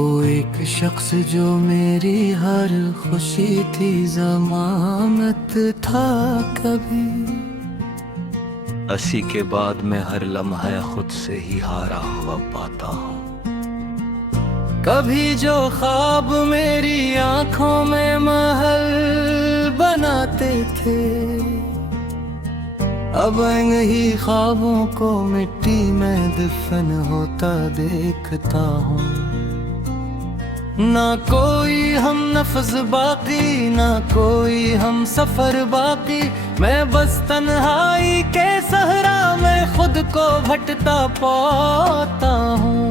वो एक शख्स जो मेरी हर खुशी थी, जमानत था कभी। अस्सी के बाद मैं हर लम्हा खुद से ही हारा हुआ पाता हूँ। कभी जो ख्वाब मेरी आंखों में महल बनाते थे, अब इन्हीं ख्वाबों को मिट्टी में दफन होता देखता हूँ। ना कोई हम नफ्स बाकी, ना कोई हम सफर बाकी, मैं बस तन्हाई के सहरा में खुद को भटता पाता हूँ।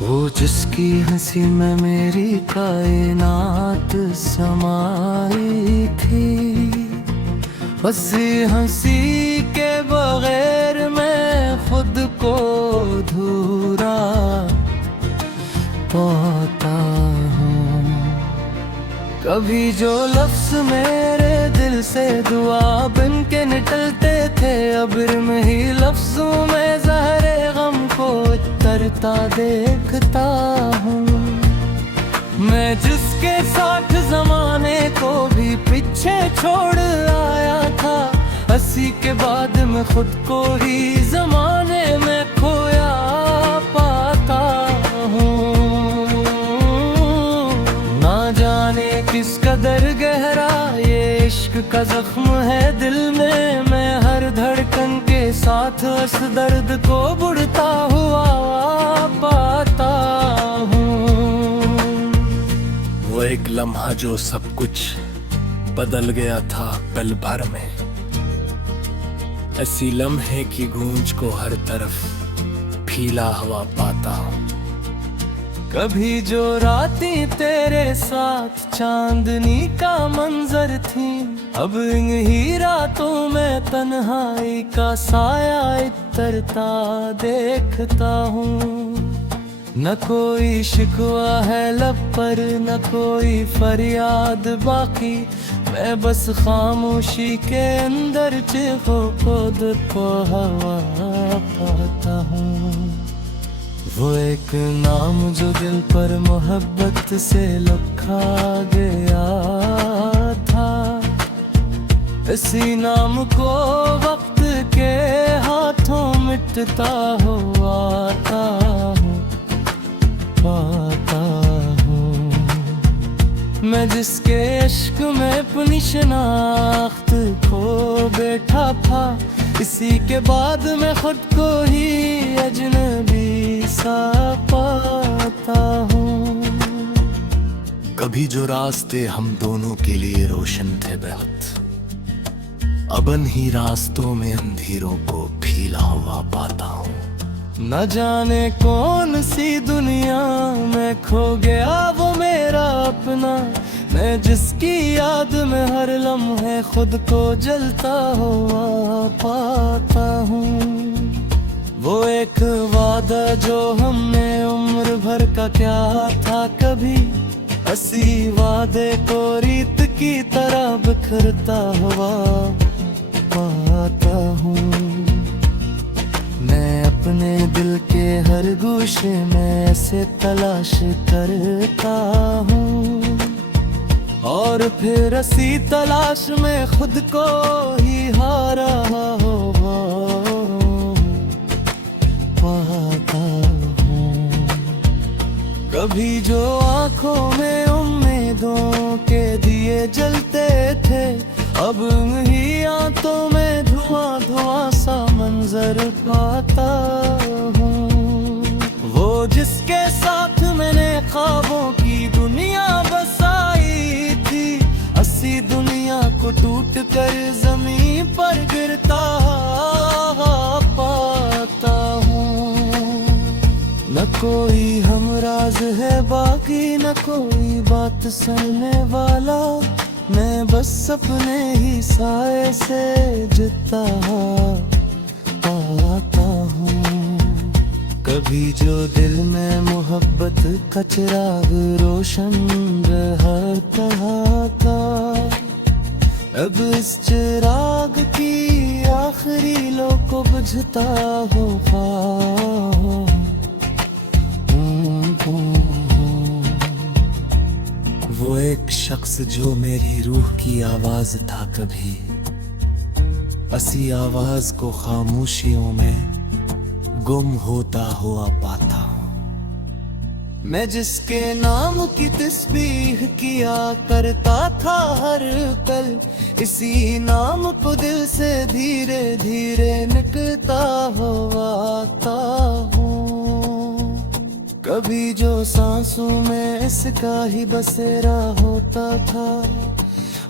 वो जिसकी हंसी में मेरी कायनात समाई थी, हंसी हंसी के बगैर मैं खुद को अधूरा पाता हूँ। कभी जो लफ्ज मेरे दिल से दुआ बन के निकलते थे, अब में ही लफ्जों में ज़हरे गम को तरता देखता हूँ। मैं जिसके साथ जमाने को भी पीछे छोड़ आया था, अस्सी के बाद मैं खुद को ही जमाने में खोया पाता हूँ। ना जाने किस कदर गहरा ये इश्क का जख्म है दिल में, मैं हर धड़कन के साथ उस दर्द को बुढ़ता हुआ पाता हूँ। वो एक लम्हा जो सब कुछ बदल गया था पल भर में, ऐसी लम्हे की गूंज को हर तरफ फीला हुआ पाता हूँ। कभी जो रातें तेरे साथ चांदनी का मंजर थी, अब इन्हीं रातों में तन्हाई का साया इतरता देखता हूँ। न कोई शिकवा है लब पर, न कोई फरियाद बाकी, मैं बस खामोशी के अंदर चीखों खुद को हवा पाता हूँ। वो एक नाम जो दिल पर मोहब्बत से लिखा गया था, इसी नाम को वक्त के हाथों मिटता हुआ आता हूँ, पाता हूँ। मैं जिसके इश्क में अपनी शनाख्त खो बैठा था, इसी के बाद मैं खुद को ही अजनबी सा पाता हूँ। कभी जो रास्ते हम दोनों के लिए रोशन थे बहुत, अब इन्हीं रास्तों में अंधेरों को फीला हुआ पाता हूँ। न जाने कौन सी दुनिया में खो गया वो मेरा अपना, मैं जिसकी याद में हर लम्हे खुद को जलता हुआ पाता हूँ। वो एक वादा जो हमने उम्र भर का क्या था कभी, अस्सी वादे को रीत की तरह बिखरता हुआ पाता हूँ। मैं अपने दिल के हर गोशे में ऐसे तलाश करता हूँ, और फिर इसी तलाश में खुद को ही हारा हुआ पाता हूँ। कभी जो आँखों में उम्मीदों के दिए जलते थे, अब इन्हीं आंतों में धुआं धुआं सा मंजर पाता हूँ। वो जिसके साथ मैंने ख्वाबों की दुनिया बसाई थी, अस्सी दुनिया को टूट कर जमीन पर गिरता पाता हूँ। न कोई हमराज है बाकी, न कोई बात सुनने वाला, मैं बस अपने ही साए से जीता पाता हूँ। कभी जो दिल में मोहब्बत का चिराग रोशन रहता था, अब इस चिराग की आखिरी लो को बुझता होगा। हूँ। वो एक शख्स जो मेरी रूह की आवाज था कभी, असी आवाज को खामोशियों में गुम होता हुआ पाता हूँ। मैं जिसके नाम की तस्बीह किया करता था हर पल, इसी नाम को दिल से धीरे धीरे निकलता हुआ आता हूँ। कभी जो सांसों में इसका ही बसेरा होता था,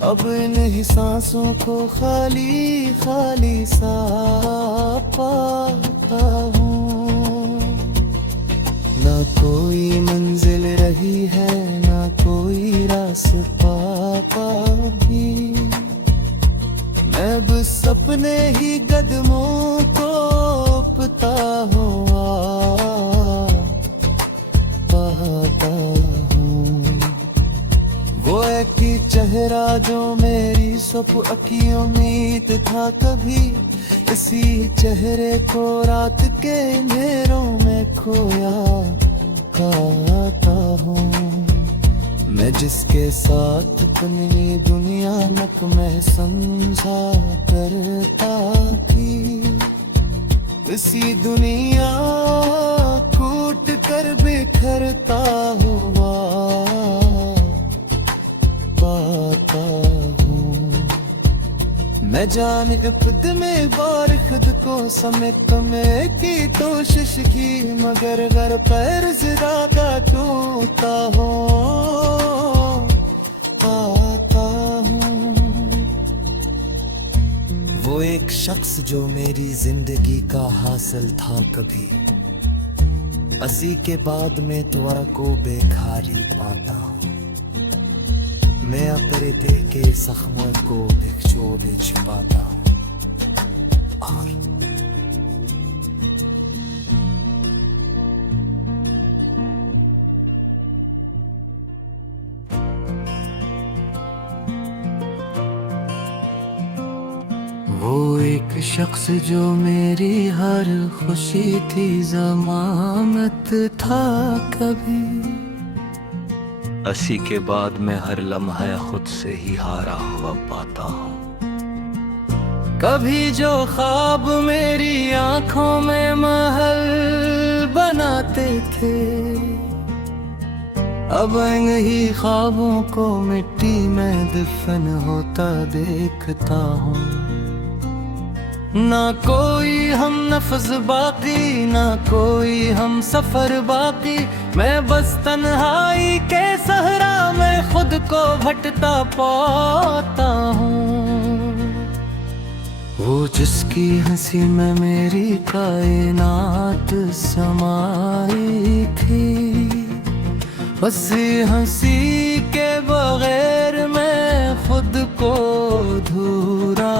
अब इन्हीं सांसों को खाली खाली सा पाता हूँ। ना कोई मंजिल रही है, ना कोई रास्ता भी, मैं बस अपने ही कदमों को पता हुआ पाता हूँ। वो एक ही चेहरा जो मेरी सब की उम्मीद था कभी, इसी चेहरे को रात के अंधेरों में खोया पाता हूँ। मैं जिसके साथ अपनी दुनिया नक में समझा करता थी, इसी दुनिया कूट कर बिखरता हुआ पाता हूँ। मैं जाने खुद में बार खुद को समेटने की कोशिश की, मगर घर पैर जरा का टूटा हो पाता हूँ। वो एक शख्स जो मेरी जिंदगी का हासिल था कभी, असी के बाद में त्वरा को बेखारी पाता हूँ। मैं अपने दिल के जख्मों को भिगोए छिपाता हूँ और वो एक शख्स जो मेरी हर खुशी थी जमानत था कभी, असी के बाद मैं हर लम्हा खुद से ही हारा हुआ पाता हूँ। कभी जो ख्वाब मेरी आंखों में महल बनाते थे, अब इन्हीं ख्वाबों को मिट्टी में दफन होता देखता हूँ। ना कोई हम नफ्स बाकी, ना कोई हम सफर बाकी, मैं बस तन्हाई के सहरा में खुद को भटता पाता हूँ। वो जिसकी हंसी में मेरी कायनात समाई थी, हंसी हंसी के बगैर मैं खुद को धूरा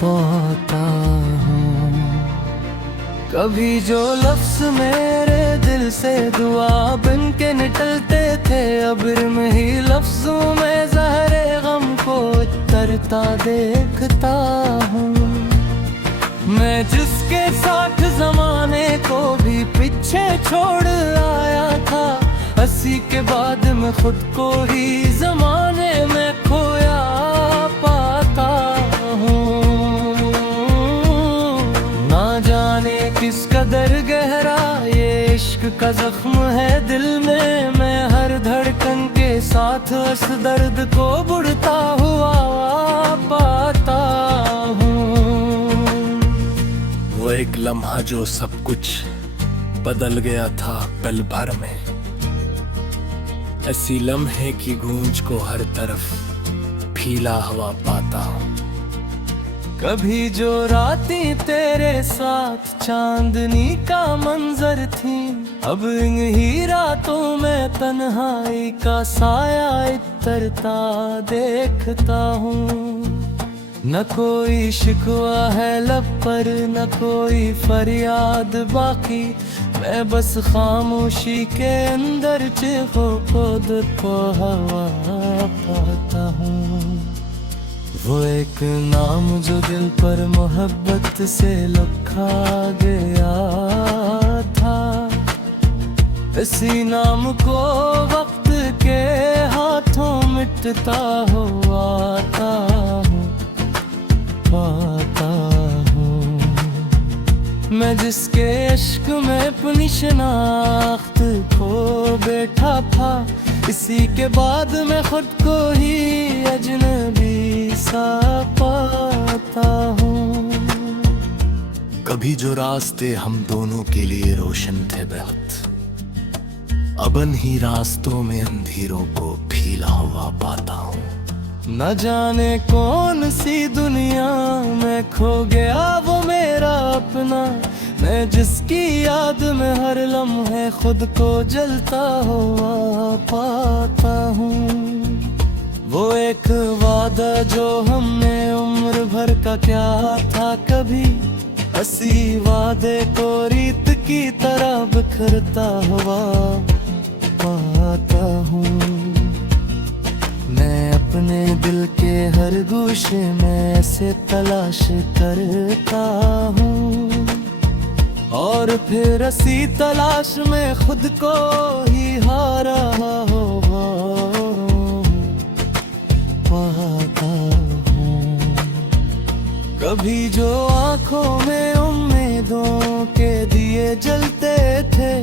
पाता हूँ। कभी जो लफ्ज मेरे दिल से दुआ बन के निकलते थे, अब में ही लफ्जों में ज़हरे गम को तरता देखता हूँ। मैं जिसके साथ जमाने को भी पीछे छोड़ आया था, हंसी के बाद में खुद को ही जमाने में खोया पाता हूँ। किस कदर गहरा ये इश्क का जख्म है दिल में, मैं हर धड़कन के साथ उस दर्द को बुढ़ता हुआ पाता हूँ। वो एक लम्हा जो सब कुछ बदल गया था पल भर में, ऐसी लम्हे की गूंज को हर तरफ फीला हुआ पाता हूँ। कभी जो रातें तेरे साथ चांदनी का मंजर थी, अब इन्हीं रातों में तन्हाई का साया इतरता देखता हूँ। न कोई शिकवा है लब पर, न कोई फरियाद बाकी, मैं बस खामोशी के अंदर चीखों खुद को हवा पाता हूँ। वो एक नाम जो दिल पर मोहब्बत से लिखा गया था, इसी नाम को वक्त के हाथों मिटता हो आता हूँ, पाता हूँ। मैं जिसके इश्क में अपनी शनाख्त खो बैठा था, इसी के बाद मैं खुद को ही अजनबी सा पाता हूँ। कभी जो रास्ते हम दोनों के लिए रोशन थे बहुत, अब ही रास्तों में अंधेरों को फीला हुआ पाता हूँ। न जाने कौन सी दुनिया में खो गया वो मेरा अपना, मैं जिसकी याद में हर लम्हे खुद को जलता हुआ पाता हूँ। वो एक वादा जो हमने उम्र भर का क्या था कभी, हंसी वादे को रीत की तरह बिखरता हुआ पाता हूँ। मैं अपने दिल के हर गोशे में ऐसे तलाश करता हूँ, और फिर इसी तलाश में खुद को ही हारा हुआ पाता हूँ। कभी जो आँखों में उम्मीदों के दिए जलते थे,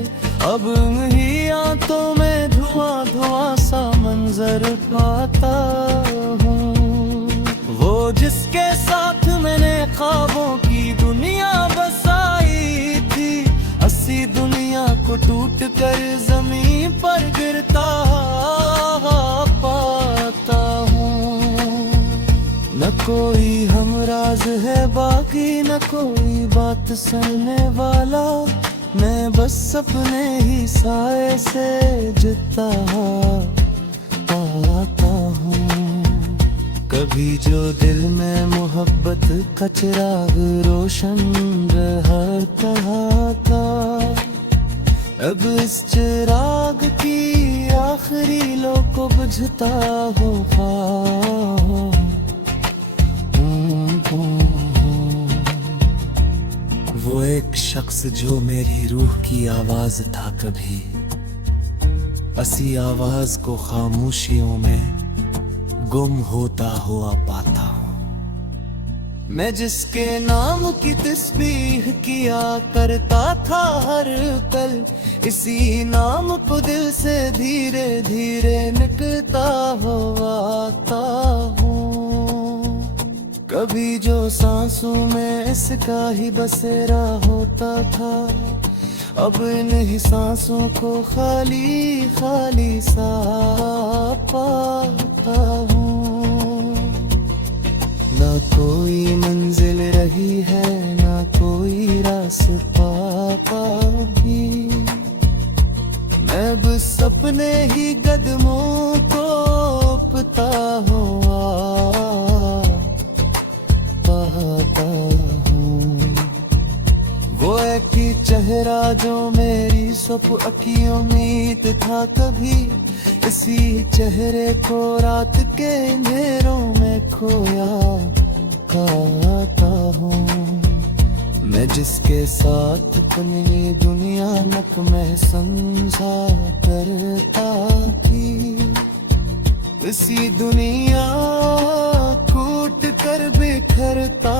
अब ही आंखों में धुआं धुआं सा मंजर पाता हूँ। वो जिसके साथ मैंने ख्वाबों की दुनिया बसाई थी, अस्सी दुनिया को टूट कर जमीन पर गिरता पाता हूँ। न कोई हमराज है बाकी, न कोई बात सुनने वाला, मैं बस अपने ही साए से जीता पाता हूँ। कभी जो दिल में मोहब्बत का चिराग रोशन हर तरह था, अब इस चिराग की आखिरी लो को बुझता होगा। वो एक शख्स जो मेरी रूह की आवाज था कभी, असी आवाज को खामोशियों में गुम होता हुआ पाता हूँ। मैं जिसके नाम की तस्बीह किया करता था हर पल, इसी नाम को दिल से धीरे धीरे निकलता हुआ आता हूँ। कभी जो सांसों में इसका ही बसेरा होता था, अब इन ही सांसों को खाली खाली सा पाता हूँ। ना कोई मंजिल रही है, ना कोई रास्ता पागी, मैं बस अपने ही कदमों को पता हुआ पाता हूँ। वो एक ही चेहरा जो मेरी सब की उम्मीद था कभी, इसी चेहरे को रात के अंधेरों में खोया पाता हूँ। मैं जिसके साथ अपनी दुनिया नक में समझा करता थी, इसी दुनिया कूट कर बिखरता